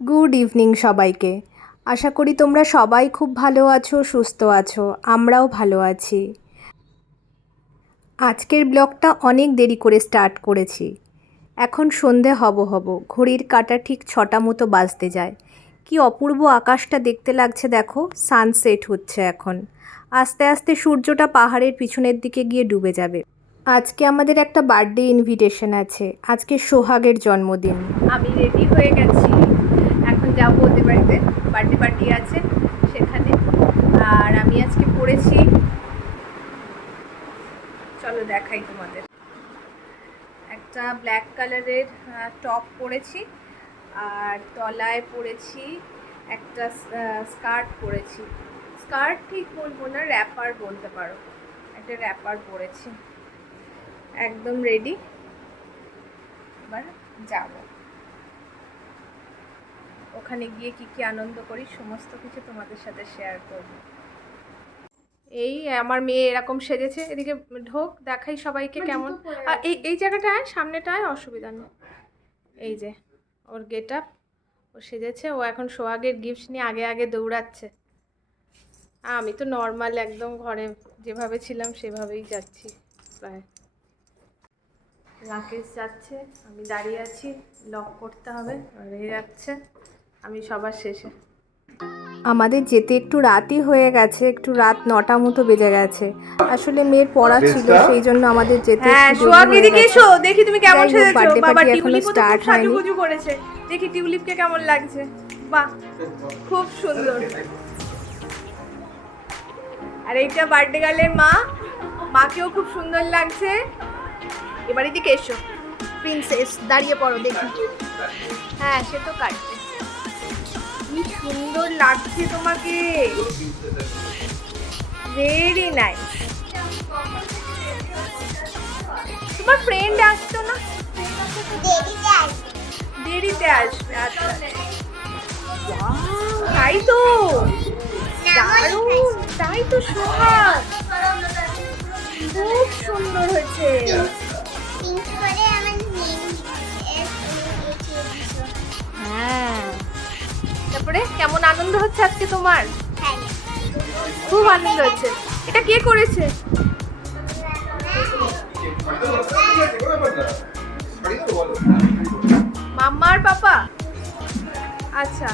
Good evening সবাইকে। আশা করি তোমরা সবাই খুব ভালো আছো, সুস্থ আছো। আমরাও ভালো আছি। আজকের ব্লগটা অনেক দেরি করে স্টার্ট করেছি। এখন সন্ধে হব ঘড়ির কাঁটা ঠিক 6টা মতো বাজতে যায়। কি অপূর্ব আকাশটা দেখতে লাগছে দেখো, সানসেট হচ্ছে এখন। আস্তে আস্তে সূর্যটা পাহাড়ের পিছনের দিকে গিয়ে ডুবে যাবে। আজকে আমাদের একটা বার্থডে ইনভিটেশন আছে। আজকে সোহাগের জন্মদিন। আমি রেডি হয়ে গেছি, এখন যাবো ওদের বাড়িতে, বার্থডে পার্টি আছে সেখানে। আর আমি আজকে পরেছি, চলো দেখাই তোমাদের, একটা ব্ল্যাক কালারের টপ পরেছি, আর তলায় পরেছি একটা স্কার্ট পরেছি। স্কার্ট ঠিক বলবো না, র্যাপার বলতে পারো, একটা র্যাপার পরেছি। একদম রেডি, এবার যাবো। ওখানে গিয়ে কি কি আনন্দ করি সমস্ত কিছু তোমাদের সাথে শেয়ার করব। এই আমার মেয়ে এরকম সেজেছে, এদিকে ঢোক, দেখাই সবাইকে কেমন। আর এই জায়গাটায় সামনেটায় অসুবিধা নেই। এই যে ওর গেট আপ, ও সেজেছে, ও এখন সোহাগের গিফট নিয়ে আগে আগে দৌড়াচ্ছে। আমি তো নর্মাল একদম ঘরে যেভাবে ছিলাম সেভাবেই যাচ্ছি প্রায়। রাকেশ যাচ্ছে, আমি দাঁড়িয়ে আছি, লক করতে হবে, হয়ে যাচ্ছে, আমি সবার শেষে। আমাদের যেতে একটু রাতই হয়ে গেছে, একটু রাত 9টা মতো বেজে গেছে। আসলে মেয়ের পড়া ছিল, সেই জন্য আমাদের যেতে একটু দেরি হয়ে গেছে। দেখি তুমি কেমন সেজেছো, বাবা টিউলিপ তো খুব সাজুগুজু করেছে, দেখি টিউলিপকে কেমন লাগছে। বাহ, খুব সুন্দর। আর এইটা বার্থডে গার্লের মা, মাকেও খুব সুন্দর লাগছে। এবার এদিকে এসো প্রিন্সেস, দাঁড়িয়ে পড়ো দেখি। হ্যাঁ সে তো কাটবে। কি সুন্দর লাগছে তোমাকে, ভেরি নাইস। তোমার ফ্রেন্ড আসতো না? দেরিতে আসবে, আচ্ছা। তাই তো, দারুণ, তাই তো সোহাগ, খুব সুন্দর হয়েছে। হ্যাঁ, তারপরে কেমন আনন্দ হচ্ছে আজকে তোমার? খুব আনন্দ হচ্ছে। এটা কে করেছে? মাম্মার পাপা, আচ্ছা।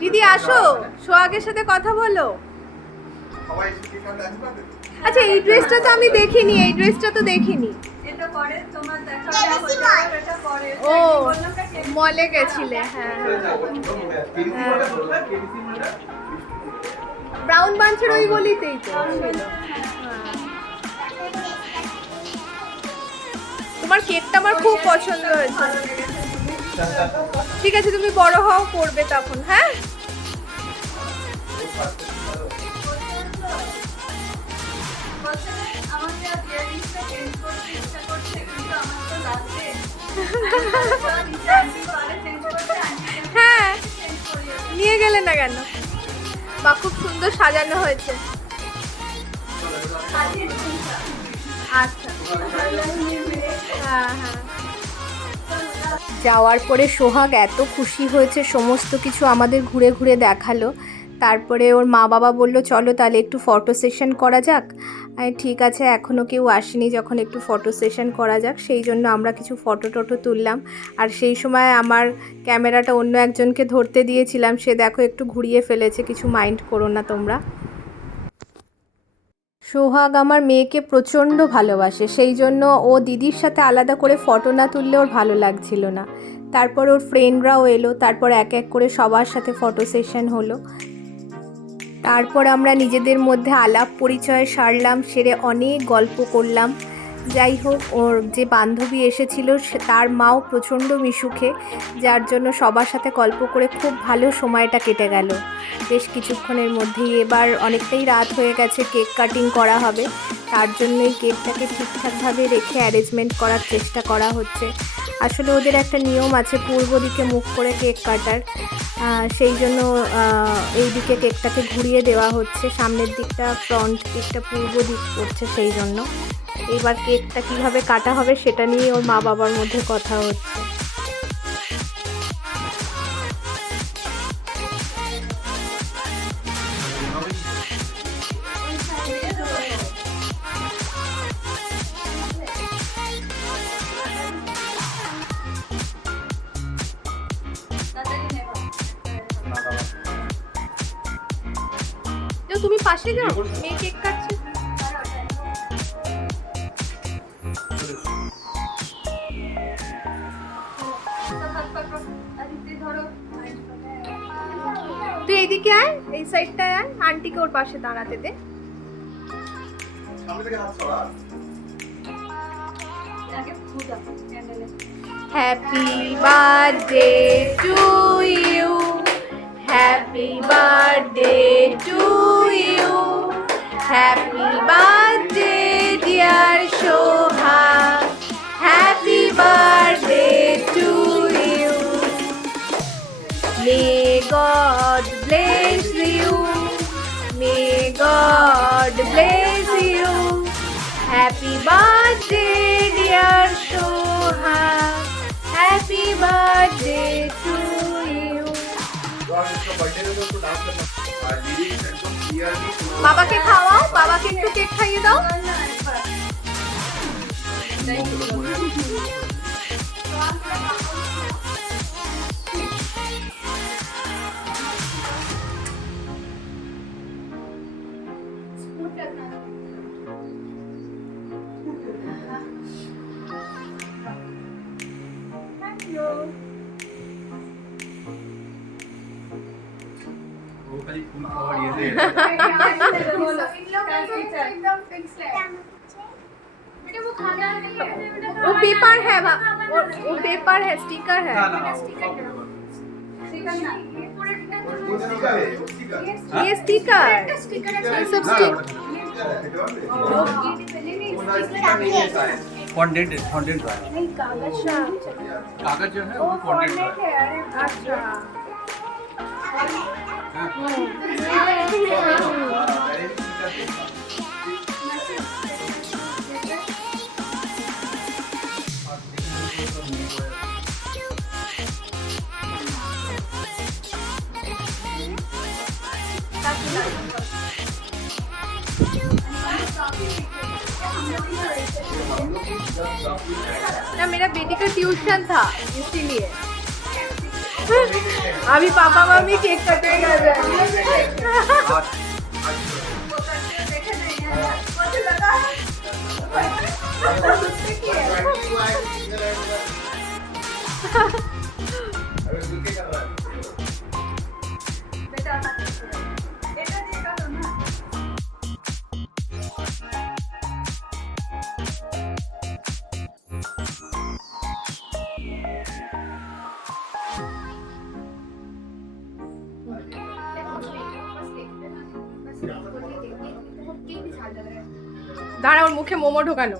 দিদি আসো, সোহাগের সাথে কথা বলো। আচ্ছা এই ড্রেসটা তো আমি দেখিনি, এই ড্রেসটা তো দেখিনি। ও মলে গেছিলে? হ্যাঁ, ব্রাউন বাঞ্চের ওই গলিতেই তো ছিল। তোমার কেকটা আমার খুব পছন্দ হয়েছে। ঠিক আছে, তুমি বড় হও, করবে তখন। হ্যাঁ হ্যাঁ, নিয়ে গেলে না কেন? বা খুব সুন্দর সাজানো হয়েছে। আচ্ছা, হ্যাঁ হ্যাঁ। যাওয়ার পরে সোহাগ এত খুশি হয়েছে, সমস্ত কিছু আমাদের ঘুরে ঘুরে দেখালো। তারপরে ওর মা বাবা বলল চলো তাহলে একটু ফটো সেশন করা যাক। ঠিক আছে, এখনও কেউ আসেনি, যখন একটু ফটো সেশন করা যাক, সেই জন্য আমরা কিছু ফটো টটো তুললাম। আর সেই সময় আমার ক্যামেরাটা অন্য একজনকে ধরতে দিয়েছিলাম, সে দেখো একটু ঘুরিয়ে ফেলেছে, কিছু মাইন্ড করো না তোমরা। সোহাগ আমার মেয়েকে প্রচণ্ড ভালোবাসে, সেই জন্য ও দিদির সাথে আলাদা করে ফটো না তুললে ওর ভালো লাগছিল না। তারপর ওর ফ্রেন্ডরাও এলো, তারপর এক এক করে সবার সাথে ফটো সেশন হলো। তারপর আমরা নিজেদের মধ্যে আলাপ পরিচয় সারলাম, সেরে অনেক গল্প করলাম। যাই হোক, ওর যে বান্ধবী এসেছিল তার মাও প্রচণ্ড মিশুখে, যার জন্য সবার সাথে গল্প করে খুব ভালো সময়টা কেটে গেল বেশ কিছুক্ষণের মধ্যেই। এবার অনেকটাই রাত হয়ে গেছে, কেক কাটিং করা হবে, তার জন্যই কেকটাকে ঠিকঠাকভাবে রেখে অ্যারেঞ্জমেন্ট করার চেষ্টা করা হচ্ছে। আসলে ওদের একটা নিয়ম আছে পূর্ব দিকে মুখ করে কেক কাটার, সেই জন্য এই দিকে কেকটাকে ঘুরিয়ে দেওয়া হচ্ছে, সামনের দিকটা ফ্রন্ট দিকটা পূর্ব দিক করছে, সেই জন্য এবার কেকটা কিভাবে কাটা হবে সেটা নিয়ে ওর মা বাবার মধ্যে কথা হচ্ছে। তুমি পাশে যাও, মেয়ে কেক কাটছে। তুই এইদিকে আয়, এই সাইডটায় আয়, আন্টিকে ওর পাশে দাঁড়াতে দে। Happy birthday to you, happy birthday to you, happy birthday dear Shobha, happy birthday to you, may God bless you, may God bless you, happy birthday dear Shobha, happy birthday to you. বাবাকে খাওয়াও, বাবাকে একটু কেক খাইয়ে দাও। वो paper है, वो paper है, स्टिकर है। ये स्टिकर सब फॉन्डेंट नहीं, कागज जो है वो फॉन्डेंट है। अच्छा ना, मेरा बेटी का ट्यूशन था इसीलिए अभी पापा मम्मी केक कटे कर रहे हैं। দাঁড়া, ওর মুখে মোমো ঢোকানো।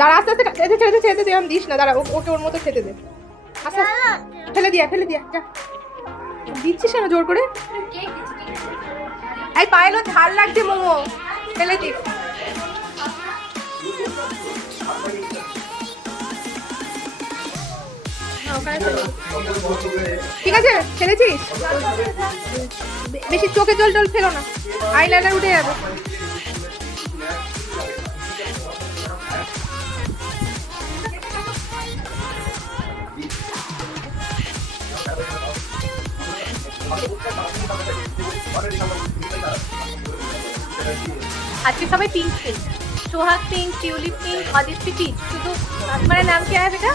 দাঁড়া, আস্তে আস্তে ছেড়ে দে, আমি দিস না, দাঁড়া, ওকে ওর মতো খেতে দে, আস্তে আস্তে ফেলে দিয়া যা, দিচ্ছিস না জোর করে। এই পায়েলো ঝাল লাগছে মোমো, ফেলে দিস। ঠিক আছে, ফেলেছিস, বেশি চোখে জল টল ফেলো না, আইলাইনার উঠে যাবে। আজকে सबाई पिंक पिंक, सोहाग pink, tulip pink, Aditi pink. शुद्ध तुम्हारा नाम क्या है बेटा?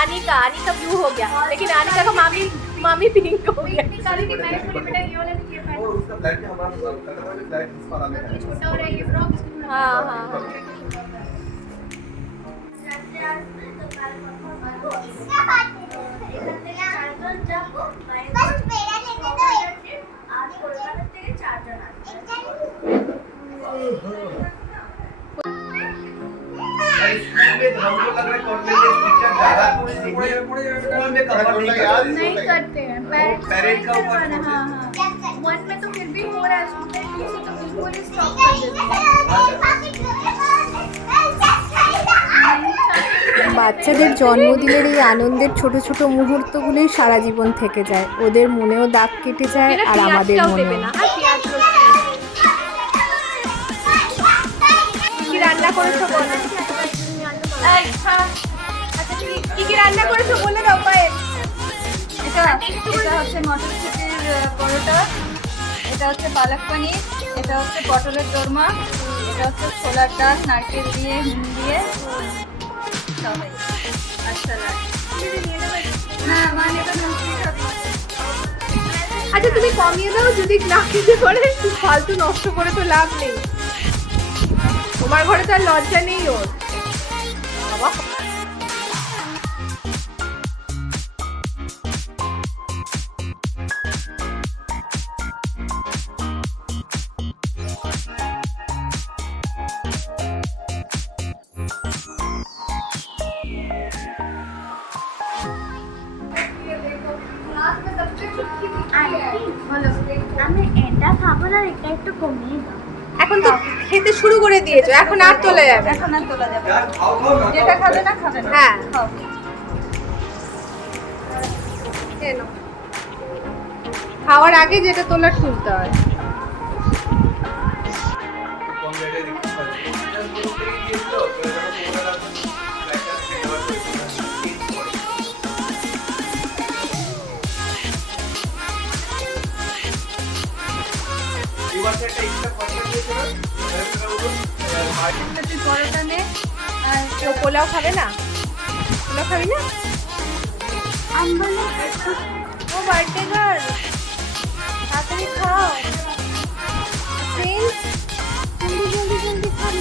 अनिका। अनिका ब्लू हो गया, लेकिन अनिका का मामी पिंक हो गया। हाँ हाँ ट्रेन का ऊपर हाँ छोड़ हाँ देते 1 में तो फिर भी हो रहा है, 2 से तो बिल्कुल ही स्टॉप कर देते हैं। বাচ্চাদের জন্মদিনের এই আনন্দের ছোট ছোট মুহূর্তগুলোই সারা জীবন থেকে যায়, ওদের মনেও দাগ কেটে যায় আর আমাদের মনেও। কি রান্না করেছো বলো? আচ্ছা কি কি রান্না করেছো বলে দাও পায়ে। এটা হচ্ছে মটরশুটির পরোটা, এটা হচ্ছে পালক পনির, এটা হচ্ছে পটলের দোরমা, এটা হচ্ছে ছোলার ডাল নারকেল দিয়ে হিং দিয়ে সবাই আর স্যালাড। না মানে এটা আচ্ছা তুমি কমিয়ে দাও, যদি না খেতে পারে ফালতু নষ্ট করে তো লাভ নেই, তোমার ঘরে তো আর লজ্জা নেই ওর। বাবা আমি এটা খাবো না, এটা একটু কমিয়ে দাও। এখন তো খেতে শুরু করে দিয়েছো, এখন আর তোলা যাবে না। এখন আর তোলা যাবে না। यार खाओ खाओ ना যেটা খাবে না খাবে না। হ্যাঁ খাও। খেয়ে নাও। খাওয়ার আগে যেটা তোলার তুলতে হয়। कौन बैठे दिखता है जब बोलो कि ये लो तो जब पूरा लाइटर नेवर कोई এবার একটা এক্সট্রা কথা দিয়েছিল সেটা হলো একটা তুই পরোটা নে আর কেউ পোলাও খাবে না? পোলাও খাবি না? আমি বলি ও বার্থডে গার্ল, তাড়াতাড়ি খাও প্রিন্স, জলদি জলদি জলদি খাও।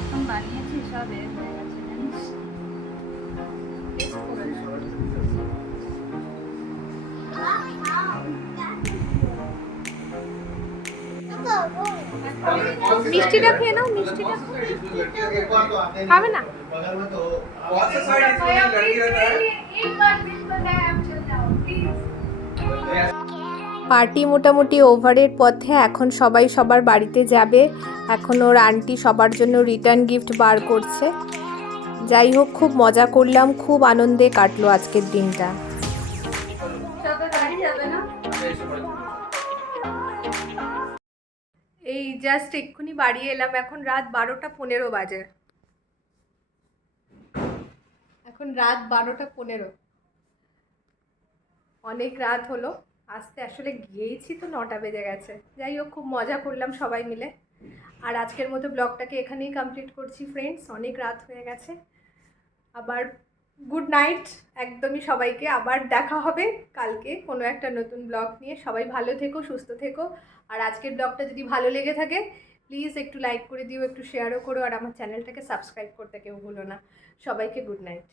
এখন বানিয়েছি সব এর হয়ে গেছে জানিস। মিষ্টিটা খেয়ে নাও, মিষ্টিটা খাবে না? कौन सा साइड इसमें लड़की रहता है পার্টি মোটামুটি ওভারের পথে, এখন সবাই সবার বাড়িতে যাবে। এখন ওর আন্টি সবার জন্য রিটার্ন গিফট বার করছে। যাই হোক, খুব মজা করলাম, খুব আনন্দে কাটলো আজকের দিনটা। সবে বাড়ি যাবে না? এই জাস্ট এক্ষুনি বাড়ি এলাম, এখন রাত 12:15 বাজে। এখন রাত 12:15, অনেক রাত হলো। আসতে আসলে গিয়েইছি তো 9টা বেজে গেছে। যাই হোক, খুব মজা করলাম সবাই মিলে। আর আজকের মতো ব্লগটাকে এখানেই কমপ্লিট করছি ফ্রেন্ডস, অনেক রাত হয়ে গেছে। আবার গুড নাইট একদমই সবাইকে, আবার দেখা হবে কালকে কোনো একটা নতুন ব্লগ নিয়ে। সবাই ভালো থেকো, সুস্থ থেকো। আর আজকের ব্লগটা যদি ভালো লেগে থাকে প্লিজ একটু লাইক করে দিও, একটু শেয়ারও করো, আর আমার চ্যানেলটাকে সাবস্ক্রাইব করতে কেউ ভুলো না। সবাইকে গুড নাইট।